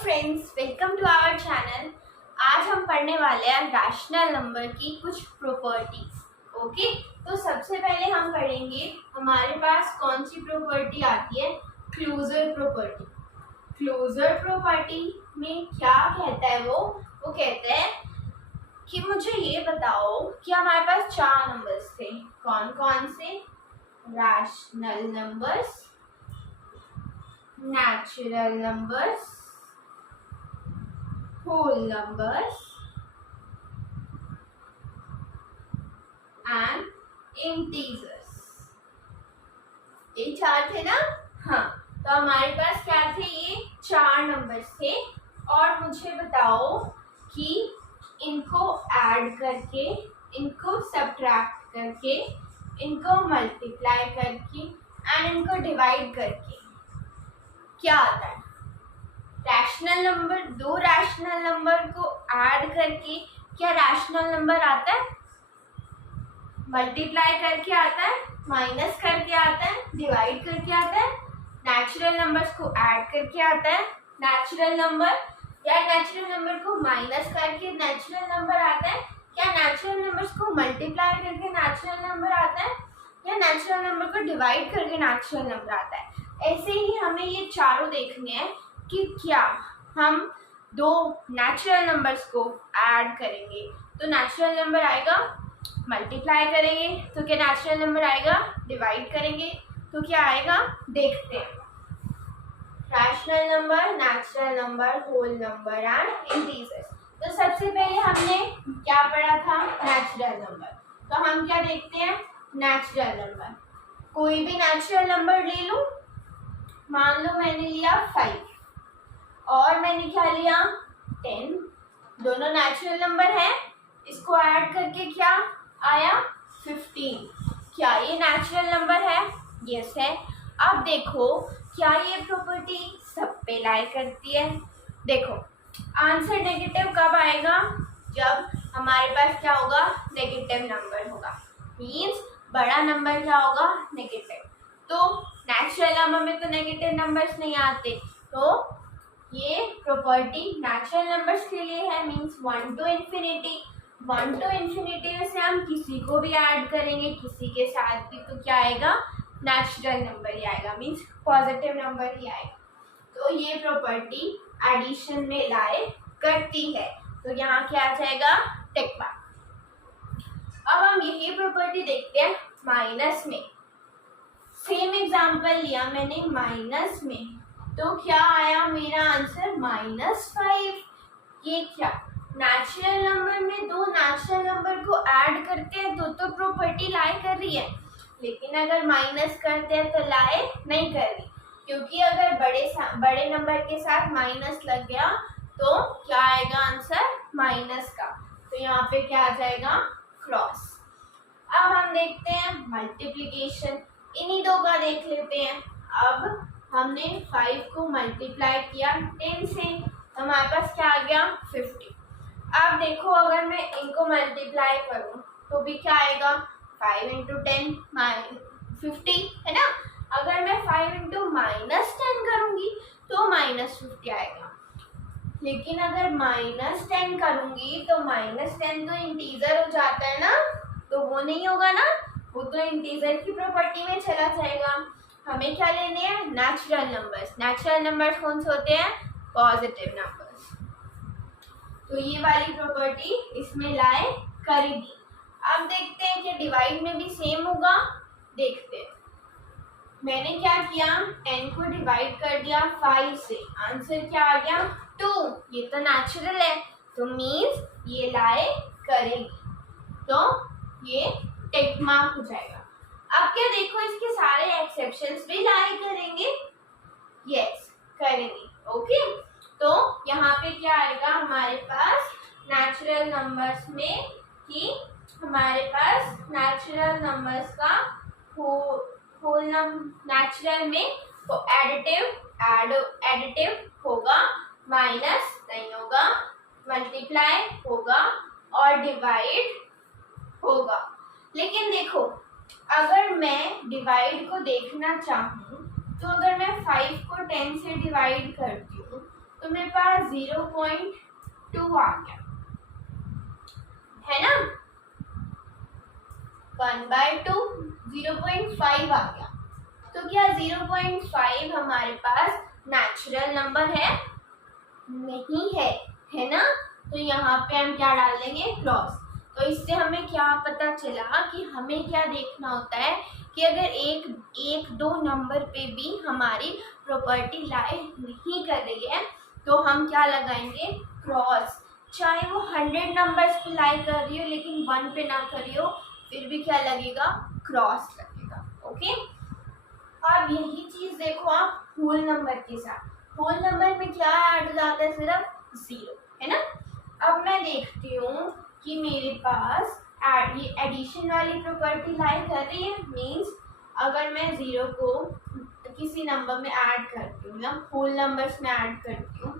Friends, welcome to our channel. आज हम पढ़ने वाले हैं रैशनल नंबर की कुछ प्रॉपर्टीज। ओके, तो सबसे पहले हम पढ़ेंगे हमारे पास कौन सी प्रॉपर्टी आती है, क्लोजर प्रॉपर्टी। क्लोजर प्रॉपर्टी में क्या कहता है वो कहता है कि मुझे ये बताओ कि हमारे पास चार नंबर्स थे, कौन कौन से? Rational numbers, natural numbers, whole numbers and integers। ये चार थे ना? हाँ, तो हमारे पास क्या थे? ये चार नंबर्स थे और मुझे बताओ कि इनको ऐड करके, इनको सब्ट्रैक्ट करके, इनको मल्टीप्लाई करके एंड इनको डिवाइड करके क्या आता है? रैशनल नंबर, दो रैशनल नंबर को ऐड करके क्या रैशनल नंबर आता है? मल्टीप्लाई करके आता है, माइनस करके आता है, डिवाइड करके आता है, नेचुरल नंबर्स को ऐड करके आता है नेचुरल नंबर, या नेचुरल नंबर को माइनस करके नेचुरल नंबर आता है, क्या नेचुरल नंबर्स को मल्टीप्लाई करके नेचुरल नंबर आता है, या नेचुरल नंबर को डिवाइड करके नेचुरल नंबर आता है। ऐसे ही हमें ये चारों देखने हैं कि क्या हम दो नेचुरल नंबर्स को ऐड करेंगे तो नेचुरल नंबर आएगा, मल्टीप्लाई करेंगे तो क्या नेचुरल नंबर आएगा, डिवाइड करेंगे तो क्या आएगा, देखते हैं। Rational number, natural number, whole number and integers. तो सबसे पहले हमने क्या पढ़ा था? Natural number. तो हम क्या देखते हैं? Natural number. कोई भी नेचुरल नंबर ले लूं, मान लो मैंने लिया 5 और मैंने क्या लिया 10, दोनों नेचुरल नंबर है, इसको ऐड करके क्या आया 15। क्या ये नेचुरल नंबर है? यस है। अब देखो क्या ये प्रॉपर्टी सब पे लाई करती है? देखो आंसर नेगेटिव कब आएगा? जब हमारे पास क्या होगा, नेगेटिव नंबर होगा। मीन्स बड़ा नंबर क्या होगा, नेगेटिव। तो नेचुरल नंबर में तो नेगेटिव नंबर्स नहीं आते, तो ये प्रॉपर्टी नेचुरल नंबर्स के लिए है। Means 1 to infinity, 1 to infinity में से हम किसी को भी ऐड करेंगे किसी के साथ भी तो क्या आएगा, नेचुरल नंबर ही आएगा, मीन्स पॉजिटिव नंबर ही आएगा। तो ये प्रॉपर्टी एडिशन में लाए करती है, तो यहाँ क्या आ जाएगा, टिक मार्क। अब हम यही प्रॉपर्टी देखते हैं माइनस में। सेम एग्जाम्पल लिया मैंने माइनस में, तो क्या आया मेरा आंसर -5। ये क्या नेचुरल नंबर में दो नेचुरल नंबर को ऐड करते हैं तो प्रॉपर्टी लाई कर रही है, लेकिन अगर माइनस करते हैं तो लाई नहीं कर रही, क्योंकि अगर बड़े नंबर के साथ माइनस लग गया तो क्या आएगा आंसर, माइनस का। तो यहाँ पे क्या आ जाएगा, क्रॉस। अब हम देखते हैं मल्टीप्लिकेशन, इन्हीं दो का देख लेते हैं। अब हमने 5 को मल्टीप्लाई किया 10 से, तो हमारे पास क्या आ गया 50। अब देखो अगर मैं इनको मल्टीप्लाई करूं तो भी क्या आएगा, 5 × 10 50 है ना। अगर मैं 5 × -10 करूंगी तो -50 आएगा, लेकिन अगर -10 करूंगी तो -10 तो इंटीजर हो जाता है ना, तो वो नहीं होगा ना, वो तो इंटीजर की प्रॉपर्टी में चला जाएगा। हमें क्या लेने हैं, नेचुरल नंबर्स। नेचुरल नंबर्स कौन से होते हैं, पॉजिटिव नंबर्स। तो ये वाली प्रॉपर्टी इसमें लाए करेगी। अब देखते हैं कि डिवाइड में भी सेम होगा, देखते हैं। मैंने क्या किया, 10 को डिवाइड कर दिया 5 से, आंसर क्या आ गया 2। ये तो नेचुरल है, तो मीन्स ये लाए करेगी, तो ये टिक मार्क हो जाएगा। अब क्या देखो, इसके सारे एक्सेप्शंस भी लाई करेंगे, यस करेंगे। ओके, तो यहाँ पे क्या आएगा हमारे पास नेचुरल नंबर्स में, कि हमारे पास नेचुरल नंबर्स का होल नेचुरल में तो एडिटिव होगा, माइनस नहीं होगा, मल्टीप्लाई होगा और डिवाइड होगा। लेकिन देखो अगर मैं डिवाइड को देखना चाहूँ तो अगर मैं 5 को 10 से डिवाइड करती हूँ तो तो मेरे पास 0.2 आ गया, है ना। 1/2 0.5 आ गया। तो क्या 0.5 हमारे पास नेचुरल नंबर है? नहीं है, है ना। तो यहाँ पे हम क्या डाल देंगे? क्रॉस। तो इससे हमें क्या पता चला कि हमें क्या देखना होता है कि अगर एक दो नंबर पे भी हमारी प्रॉपर्टी लाई नहीं कर रही है तो हम क्या लगाएंगे? क्रॉस। चाहे वो 100 नंबर्स पे लाई कर रही हो लेकिन 1 पे ना कर रही हो, फिर भी क्या लगेगा? क्रॉस लगेगा। ओके। अब यही चीज देखो आप होल नंबर के साथ। होल नंबर में क्या ऐड हो जाता है? सिर्फ 0, है ना। अब मैं देखती हूँ कि मेरे पास ये एडिशन वाली प्रॉपर्टी लाई कर रही है। मीन्स अगर मैं 0 को किसी नंबर में ऐड करती हूँ या होल नंबर्स में ऐड करती हूँ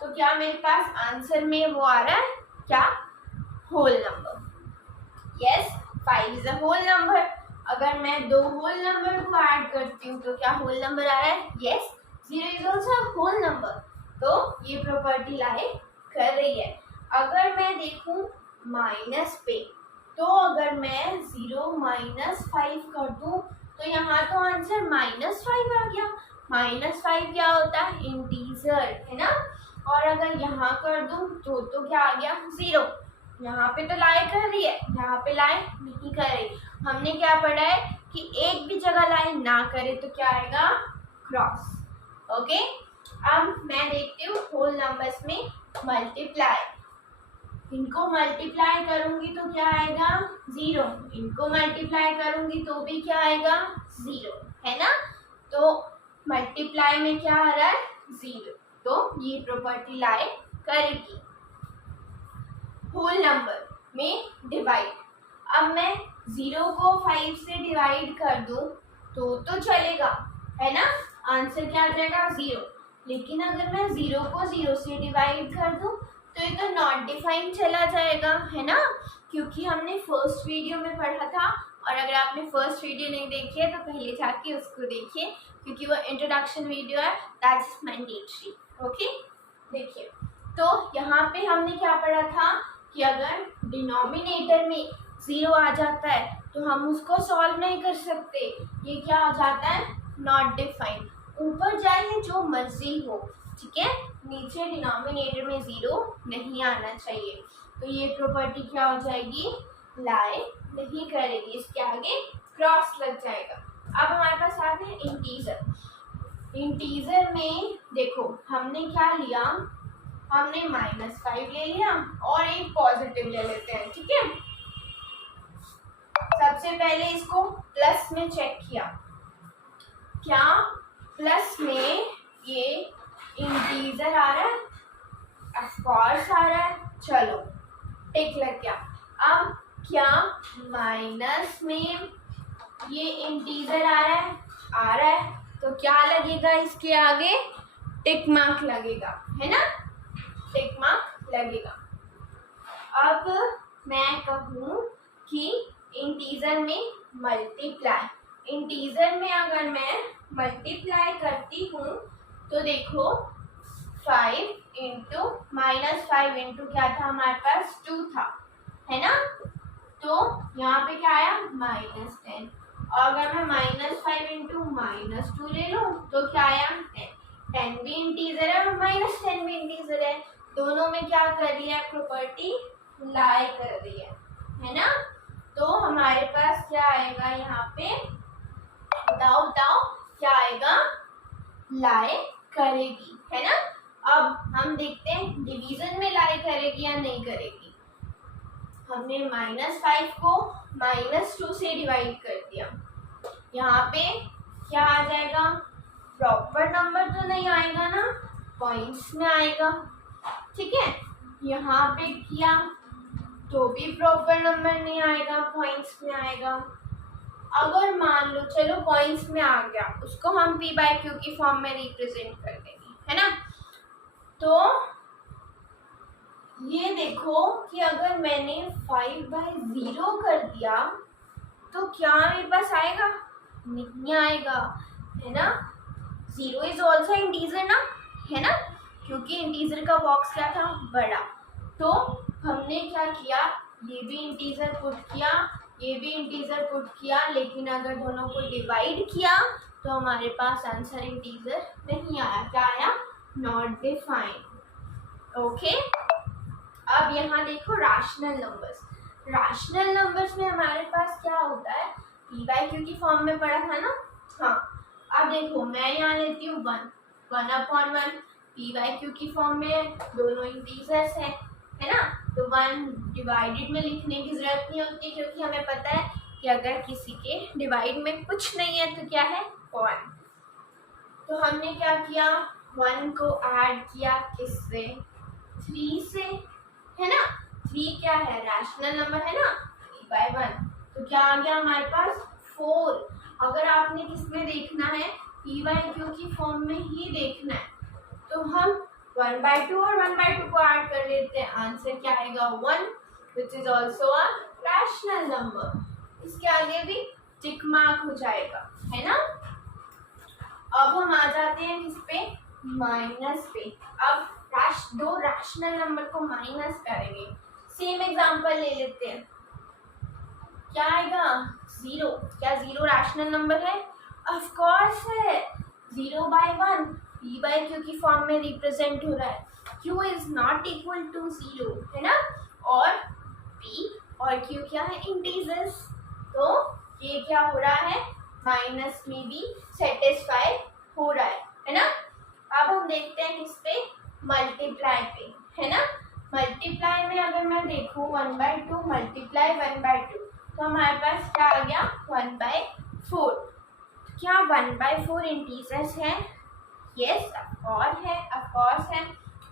तो क्या मेरे पास आंसर में वो आ रहा है? क्या? Whole number. Yes, 5 is a whole number. अगर मैं 2 होल नंबर को ऐड करती हूँ तो क्या होल नंबर आ रहा है? Yes, 0 is also a whole number. तो ये प्रॉपर्टी लाई कर रही है। अगर मैं देखूं माइनस पे, तो अगर मैं 0 - 5 कर दूं तो यहाँ तो आंसर -5 आ गया। -5 क्या होता है? इंटीजर, है ना। और अगर यहाँ कर दूं तो क्या आ गया? 0। यहाँ पे तो लाई कर रही है, यहाँ पे लाई नहीं कर रही। हमने क्या पढ़ा है कि एक भी जगह लाई ना करे तो क्या आएगा? क्रॉस। ओके। अब मैं देखती हूँ होल नंबर्स में मल्टीप्लाई। इनको मल्टीप्लाई करूंगी तो क्या आएगा? 0। इनको मल्टीप्लाई करूंगी तो भी क्या आएगा? 0, है ना। तो मल्टीप्लाई में क्या आ रहा है? 0। तो ये प्रॉपर्टी लाई करेगी। होल नंबर में डिवाइड। अब मैं 0 को 5 से डिवाइड कर दूं तो चलेगा, है ना। आंसर क्या आ जाएगा? 0। लेकिन अगर मैं 0 को 0 से डिवाइड कर दूं तो ये तो नॉट डिफाइंड चला जाएगा, है ना। क्योंकि हमने फर्स्ट वीडियो में पढ़ा था, और अगर आपने फर्स्ट वीडियो नहीं देखी है तो पहले जाके उसको देखिए क्योंकि वो इंट्रोडक्शन वीडियो है, दैट्स मैंडेटरी। ओके। देखिए, तो यहाँ पे हमने क्या पढ़ा था कि अगर डिनोमिनेटर में 0 आ जाता है तो हम उसको सॉल्व नहीं कर सकते। ये क्या आ जाता है? Not defined. ऊपर जाए जो मर्जी हो, ठीक है, नीचे डिनोमिनेटर में 0 नहीं आना चाहिए। तो ये प्रॉपर्टी क्या हो जाएगी? लाई नहीं करेगी, इसके आगे क्रॉस लग जाएगा। अब हमारे पास आते हैं इंटीजर। इंटीजर में देखो हमने क्या लिया? हमने -5 ले लिया और एक पॉजिटिव ले लेते हैं, ठीक है। सबसे पहले इसको प्लस में चेक किया, क्या प्लस में ये इंटीजर आ रहा है? ऑफ कोर्स आ रहा है। चलो टिक लग गया। अब क्या माइनस में ये इंटीजर आ रहा है? आ रहा है। तो क्या लगेगा इसके आगे? टिक मार्क लगेगा, है ना। टिक मार्क लगेगा। अब मैं कहूँ कि इंटीजर में मल्टीप्लाई। इंटीजर में अगर मैं मल्टीप्लाई करती हूँ तो देखो 5 इंटू -5 इंटू क्या था हमारे पास? 2 था, है ना। तो यहाँ पे क्या आया? -10। और अगर मैं -5 इंटू -2 ले लूँ तो क्या आया? 10। 10 भी इंटीजर है और -10 भी इंटीजर है। दोनों में क्या कर रही है? प्रॉपर्टी लाई कर रही है ना। तो हमारे पास क्या आएगा यहाँ पे? बताओ क्या आएगा? लाई करेगी, है ना। अब हम देखते हैं डिवीजन में लाई करेगी या नहीं करेगी। हमने -5 को -2 से डिवाइड कर दिया। यहाँ पे क्या आ जाएगा? प्रॉपर नंबर तो नहीं आएगा ना, पॉइंट्स में आएगा, ठीक है। यहाँ पे किया तो भी प्रॉपर नंबर नहीं आएगा, पॉइंट्स में आएगा। अगर मान लो चलो पॉइंट्स में आ गया, उसको हम p/q की फॉर्म में रिप्रेजेंट कर देंगे, है ना। तो ये देखो कि अगर मैंने 5/0 कर दिया तो क्या मेरे पास आएगा? नहीं आएगा, है ना। 0 इज ऑल्सो इंटीजर ना, है ना। क्योंकि इंटीजर का बॉक्स क्या था, बड़ा। तो हमने क्या किया, ये भी इंटीजर पुट किया, ये भी इंटीजर पुट किया, लेकिन अगर दोनों को डिवाइड किया तो हमारे पास आंसर इंटीजर नहीं आया। क्या आया, नॉट डिफाइंड। ओके, अब यहाँ देखो रैशनल नंबर्स। रैशनल नंबर्स में हमारे पास क्या होता है, पी बाई क्यू की फॉर्म में पढ़ा था ना। हाँ, अब देखो मैं यहाँ लेती हूँ 1/1 पी बाई क्यू की फॉर्म में, दोनों इंटीजर्स है ना। तो 1 डिवाइडेड में लिखने की जरूरत नहीं होती, क्योंकि हमें पता है कि अगर किसी के डिवाइड में कुछ नहीं है तो क्या है, 1। तो हमने क्या किया, 1 को ऐड किया किससे, 3 से, है ना। 3 क्या है, रैशनल नंबर है ना, 3/1। तो क्या आ गया हमारे पास, 4। अगर आपने किसमें देखना है, पी बाई क्यू की फॉर्म में ही देखना है, तो हम 1/2 और 1/2 को ऐड कर लेते हैं। आंसर क्या आएगा, 1, which is also a rational number. इसके आगे भी टिक मार्क हो जाएगा, है ना। अब हम आ जाते हैं किस पे, माइनस पे। अब दो रैशनल नंबर को माइनस करेंगे। सेम एग्जांपल ले लेते हैं, क्या आएगा, 0। क्या 0 रैशनल नंबर है, ऑफ कोर्स है। 0/1 पी बाई क्यू की फॉर्म में रिप्रेजेंट हो रहा है, q is not equal to 0, है ना। और पी और क्यू क्या है, इंटीजर्स। तो ये क्या हो रहा है, माइनस में भी सेटिस्फाई हो रहा है ना। अब हम देखते हैं किस पे, मल्टीप्लाई पे, है ना। मल्टीप्लाई में अगर मैं देखूँ 1/2 मल्टीप्लाई 1/2, तो हमारे पास क्या आ गया, 1/4। क्या 1/4 इंटीजर्स है, यस ऑफकोर्स है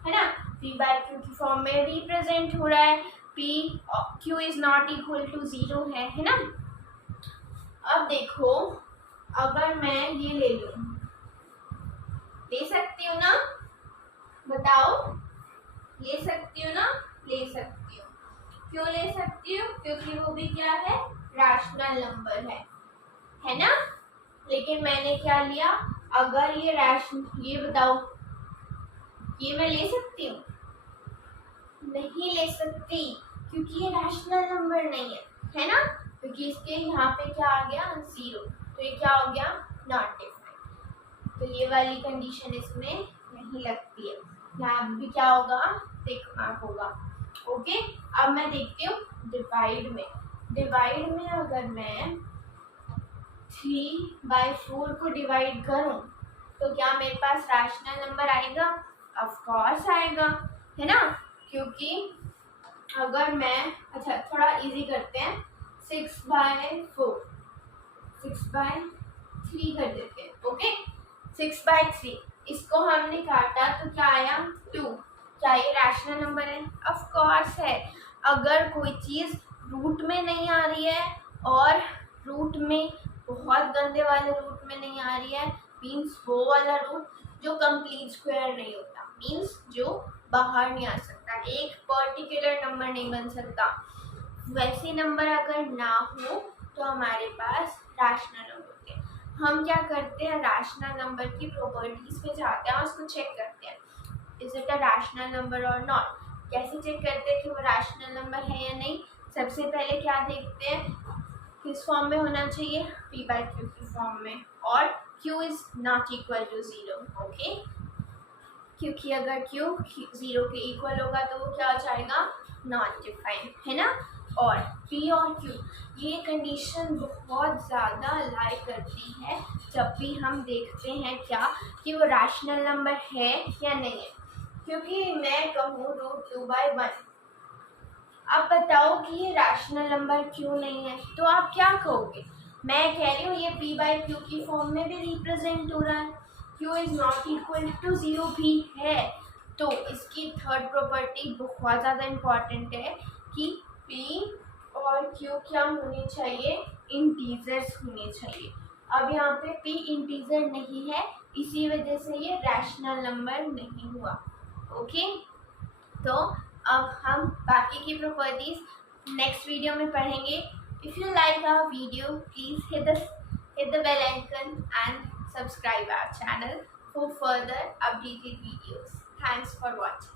ना। पी बाई क्यू की फॉर्म में रिप्रेजेंट हो रहा है, p q is not equal to 0 है ना। अब देखो, अगर मैं ये ले लूं, ले सकती हूँ ना, बताओ, ले सकती हूँ ना, ले सकती हूँ। क्यों ले सकती हूँ, क्योंकि वो भी क्या है, रैशनल नंबर है ना। लेकिन मैंने क्या लिया, अगर ये ये बताओ, ये मैं ले सकती हूँ, नहीं ले सकती, क्योंकि ये रैशनल नंबर नहीं है ना। क्योंकि इसके यहाँ पे क्या आ गया, 0। तो ये क्या हो गया, नॉट डिफाइंड। तो ये वाली कंडीशन इसमें नहीं लगती है। यहाँ भी क्या होगा, टिक मार्क होगा। ओके, अब मैं देखती हूँ डिवाइड में। डिवाइड में अगर मैं 3/4 को डिवाइड करूं, तो क्या मेरे पास रैशनल नंबर आएगा, ऑफ कोर्स आएगा, है ना। क्योंकि अगर मैं, अच्छा थोड़ा इजी करते हैं, 6/4 6/3 कर देते हैं। ओके, 6/3 इसको हमने काटा तो क्या आया, 2। क्या ये रैशनल नंबर है, ऑफ कोर्स है। अगर कोई चीज़ रूट में नहीं आ रही है, और रूट में बहुत गंदे वाले रूट में नहीं आ रही है, मीन्स वो वाला रूट जो कंप्लीट स्क्वायर नहीं होता, मीन्स जो बाहर नहीं आ सकता, एक पर्टिकुलर नंबर नहीं बन सकता, वैसे नंबर अगर ना हो तो हमारे पास रैशनल नंबर होते हैं। हम क्या करते हैं, रैशनल नंबर की प्रॉपर्टीज पे जाते हैं और उसको चेक करते हैं, is it a rational number और नॉट। कैसे चेक करते हैं कि वो रैशनल नंबर है या नहीं, सबसे पहले क्या देखते हैं, किस फॉर्म में होना चाहिए, पी बाई क्यू की फॉर्म में, और q is not equal to 0। Okay, क्योंकि अगर क्यू 0 के इक्वल होगा तो वो क्या हो जाएगा, नॉट डिफाइंड, है ना। और पी और क्यू, ये कंडीशन बहुत ज़्यादा लाई करती है जब भी हम देखते हैं क्या, कि वो रैशनल नंबर है या नहीं है। क्योंकि मैं कहूँ √2/1, आप बताओ कि ये रैशनल नंबर क्यों नहीं है, तो आप क्या कहोगे, मैं कह रही हूँ ये पी बाई क्यू की फॉर्म में भी रिप्रेजेंट हो रहा है, q is not equal to 0 भी है। तो इसकी थर्ड प्रॉपर्टी बहुत ज़्यादा इम्पॉर्टेंट है कि पी और क्यू क्या होनी चाहिए, इंटीजर्स होने चाहिए। अब यहाँ पे पी इंटीजर नहीं है, इसी वजह से ये रैशनल नंबर नहीं हुआ। ओके, तो अब हम बाकी की प्रॉपर्टीज नेक्स्ट वीडियो में पढ़ेंगे। If you like our video, please hit the bell icon and subscribe our channel for further updated videos. Thanks for watching.